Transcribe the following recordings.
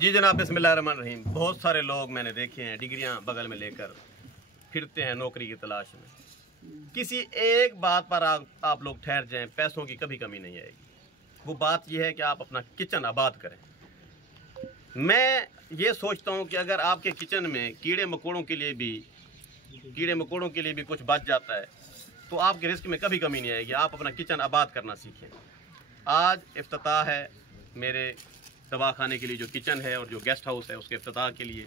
जी जनाब, बिस्मिल्लाहिर्रहमानिर्रहीम। बहुत सारे लोग मैंने देखे हैं डिग्रियां बगल में लेकर फिरते हैं नौकरी की तलाश में। किसी एक बात पर आप लोग ठहर जाएं, पैसों की कभी कमी नहीं आएगी। वो बात यह है कि आप अपना किचन आबाद करें। मैं ये सोचता हूँ कि अगर आपके किचन में कीड़े मकोड़ों के लिए भी कुछ बच जाता है तो आपके रिस्क में कभी कमी नहीं आएगी। आप अपना किचन आबाद करना सीखें। आज इफ्तिताह है मेरे दवाखाने के लिए, जो किचन है और जो गेस्ट हाउस है उसके इफ्तिताह के लिए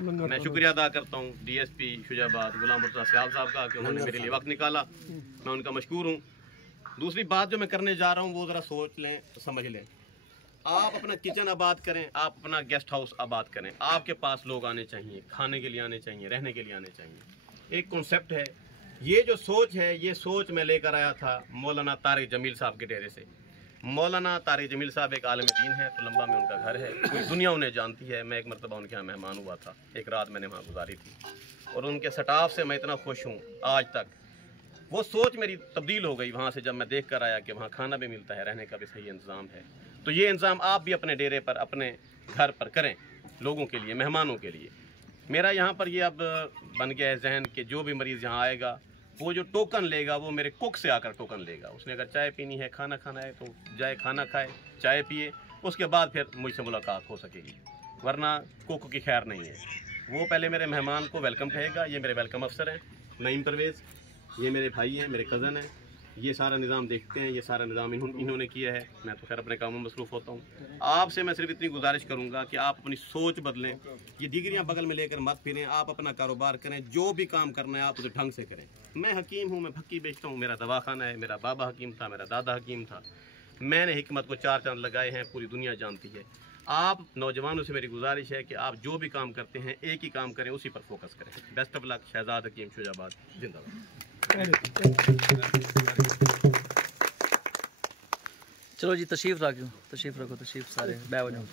मैं शुक्रिया अदा करता हूँ DSP शुजाबाद गुलाम मुर्तज़ा सियाल साहब का कि उन्होंने मेरे लिए वक्त निकाला। मैं उनका मशकूर हूँ। दूसरी बात जो मैं करने जा रहा हूँ वो ज़रा सोच लें, समझ लें। आप अपना किचन आबाद करें, आप अपना गेस्ट हाउस आबाद करें। आपके पास लोग आने चाहिए, खाने के लिए आने चाहिए, रहने के लिए आने चाहिए। एक कॉन्सेप्ट है, ये जो सोच है, ये सोच मैं लेकर आया था मौलाना तारिक जमील साहब के डेरे से। मौलाना तारिक जमील साहब एक आलिम दीन है, तो लंबा में उनका घर है, पूरी दुनिया उन्हें जानती है। मैं एक मरतबा उनके यहाँ मेहमान हुआ था, एक रात मैंने वहाँ गुजारी थी और उनके स्टाफ से मैं इतना खुश हूँ आज तक। वो सोच मेरी तब्दील हो गई वहाँ से जब मैं देख कर आया कि वहाँ खाना भी मिलता है, रहने का भी सही इंतज़ाम है। तो ये इंतज़ाम आप भी अपने डेरे पर, अपने घर पर करें, लोगों के लिए, मेहमानों के लिए। मेरा यहाँ पर ये अब बन गया है जहन कि जो भी मरीज़ यहाँ आएगा वो जो टोकन लेगा वो मेरे कुक से आकर टोकन लेगा। उसने अगर चाय पीनी है, खाना खाना है तो जाए खाना खाए, चाय पिए, उसके बाद फिर मुझसे मुलाकात हो सकेगी, वरना कुक की खैर नहीं है। वो पहले मेरे मेहमान को वेलकम कहेगा। ये मेरे वेलकम अफसर हैं नईम परवेज़, ये मेरे भाई हैं, मेरे कज़न हैं। ये सारा निज़ाम देखते हैं, ये सारा निज़ाम इन्होंने किया है। मैं तो खैर अपने कामों में मसरूफ़ होता हूँ। आपसे मैं सिर्फ इतनी गुजारिश करूँगा कि आप अपनी सोच बदलें। ये डिग्रियाँ बगल में लेकर मत फिरें। आप अपना कारोबार करें, जो भी काम करना है आप उसे ढंग से करें। मैं हकीम हूँ, मैं भक्की बेचता हूँ, मेरा दवाखाना है, मेरा बाबा हकीम था, मेरा दादा हकीम था। मैंने हिकमत को 4 चांद लगाए हैं, पूरी दुनिया जानती है। आप नौजवानों से मेरी गुजारिश है कि आप जो भी काम करते हैं एक ही काम करें, उसी पर फोकस करें। Best of luck. Shahzad Hakim Shujabad जिंदाबाद। चलो जी, तशरीफ रखो, तशरीफ सारे बैठ जाओ।